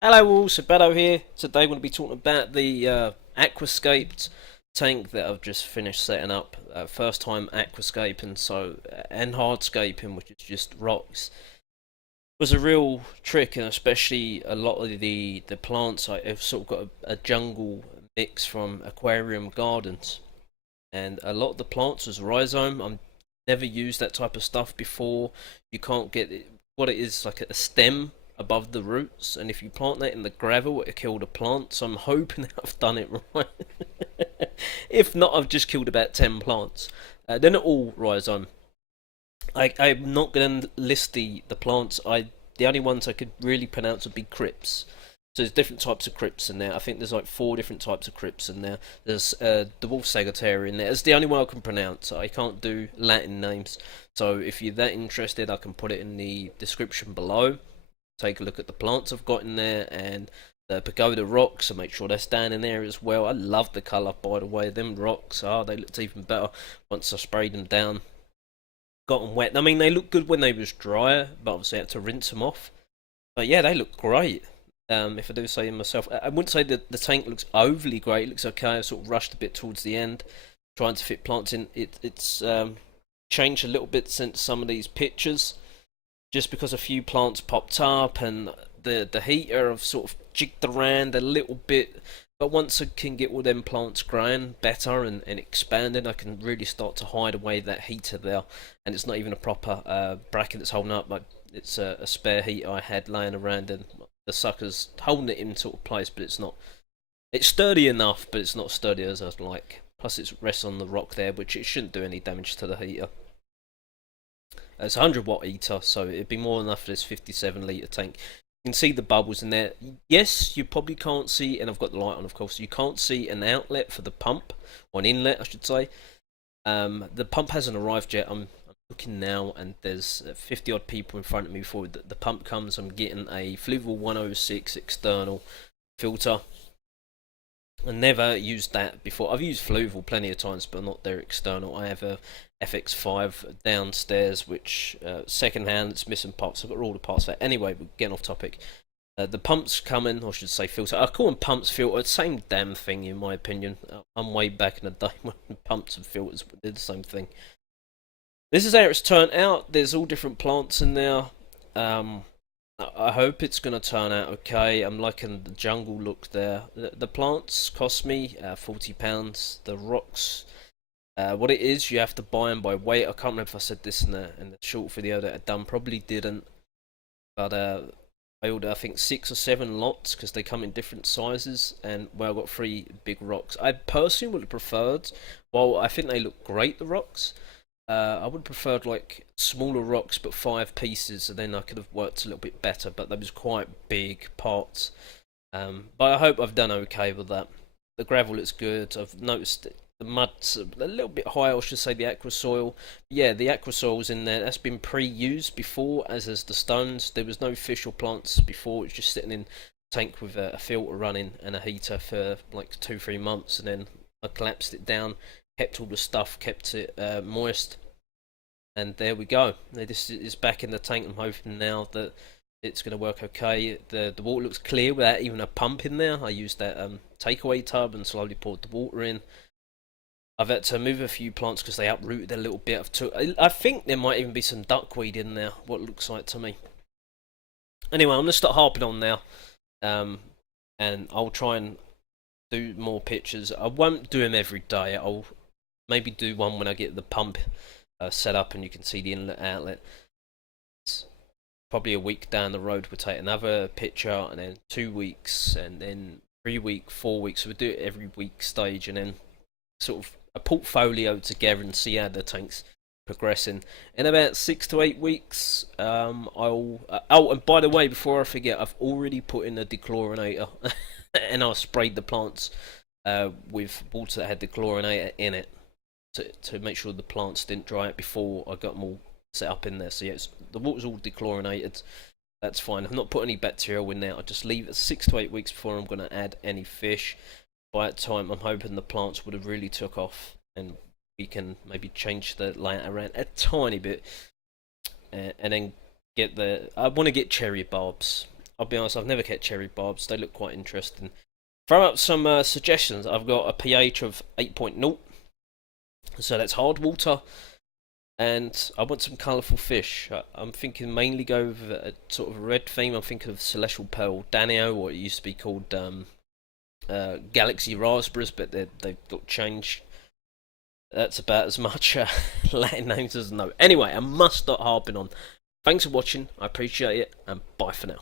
Hello all, Beto here. Today we're going to be talking about the aquascaped tank that I've just finished setting up. First time aquascaping, and hardscaping, which is just rocks, was a real trick, and especially a lot of the plants. I've sort of got a jungle mix from aquarium gardens, and a lot of the plants was rhizome. I've never used that type of stuff before. You can't get it, what it is like a stem above the roots, and if you plant that in the gravel, it'll kill the plant. So I'm hoping that I've done it right. If not, I've just killed about 10 plants. They're not all rhizome. I'm not going to list the plants. The only ones I could really pronounce would be crypts. So there's different types of crypts in there. I think there's like 4 different types of crypts in there. There's the wolf Sagittaria in there. It's the only one I can pronounce. I can't do Latin names. So if you're that interested, I can put it in the description below. Take a look at the plants I've got in there and the Pagoda Rocks, so make sure that's down in there as well. I love the colour, by the way. Them rocks, they looked even better once I sprayed them down. Got them wet. I mean, they look good when they was drier, but obviously I had to rinse them off. But yeah, they look great. If I do say myself, I wouldn't say that the tank looks overly great. It looks okay. I sort of rushed a bit towards the end, trying to fit plants in. It's changed a little bit since some of these pictures, just because a few plants popped up and the heater have sort of jigged around a little bit. But once I can get all them plants growing better and expanding, I can really start to hide away that heater there. And it's not even a proper bracket that's holding up. Like, it's a spare heater I had laying around, and the sucker's holding it in sort of place, but it's not. It's sturdy enough, but it's not sturdy as I'd like. Plus, it rests on the rock there, which it shouldn't do any damage to the heater. It's a 100 watt heater, so it'd be more than enough for this 57 litre tank. You can see the bubbles in there. Yes, you probably can't see, and I've got the light on, of course. You can't see an outlet for the pump, or an inlet, I should say. The pump hasn't arrived yet. I'm looking now, and there's 50 odd people in front of me before the pump comes. I'm getting a Fluval 106 external filter. I never used that before. I've used Fluval plenty of times, but not their external. I have a FX5 downstairs, which second hand, it's missing parts. I've got all the parts there. Anyway, we're getting off topic. The pumps coming, or I should say filter. I call them pumps, filter. Same damn thing in my opinion. I'm way back in the day when pumps and filters did the same thing. This is how it's turned out. There's all different plants in there. I hope it's going to turn out okay. I'm liking the jungle look there. The plants cost me £40. The rocks, what it is, you have to buy them by weight. I can't remember if I said this in the short video that I done. Probably didn't. But I ordered, I think, 6 or 7 lots because they come in different sizes. And well, I got 3 big rocks. I personally would have preferred, well, I think they look great, the rocks. I would have preferred like smaller rocks, but 5 pieces, and then I could have worked a little bit better. But those was quite big parts. But I hope I've done okay with that. The gravel looks good. I've noticed the mud's a little bit higher, I should say, the aqua soil. Yeah, the aqua soil's in there. That's been pre-used before, as is the stones. There was no fish or plants before. It's just sitting in a tank with a filter running and a heater for like 2-3 months, and then I collapsed it down, kept all the stuff, kept it moist, and there we go. This is back in the tank. I'm hoping now that it's going to work okay. The water looks clear without even a pump in there. I used that takeaway tub and slowly poured the water in. I've had to move a few plants because they uprooted a little bit. I think there might even be some duckweed in there, what it looks like to me. Anyway, I'm going to start harping on now, and I'll try and do more pictures. I won't do them every day. I'll maybe do one when I get the pump set up and you can see the inlet outlet. It's probably a week down the road. We'll take another picture, and then 2 weeks, and then 3 week, 4 weeks. So we'll do it every week stage, and then sort of a portfolio together and see how the tank's progressing. In about 6 to 8 weeks, I'll. Oh, and by the way, before I forget, I've already put in a dechlorinator, and I sprayed the plants with water that had dechlorinator in it to make sure the plants didn't dry out before I got them all set up in there. So yes, the water's all dechlorinated. That's fine. I've not put any bacterial in there. I just leave it 6 to 8 weeks before I'm going to add any fish. By that time, I'm hoping the plants would have really took off, and we can maybe change the layout around a tiny bit, and then get the. I want to get cherry bulbs. I'll be honest, I've never kept cherry barbs. They look quite interesting. Throw up some suggestions. I've got a pH of 8.0, so that's hard water, and I want some colourful fish. I'm thinking mainly go with a sort of red theme. I'm thinking of Celestial Pearl Danio, or it used to be called Galaxy Raspberries, but they've got changed. That's about as much Latin names as I know. Anyway, I must stop harping on. Thanks for watching. I appreciate it, and bye for now.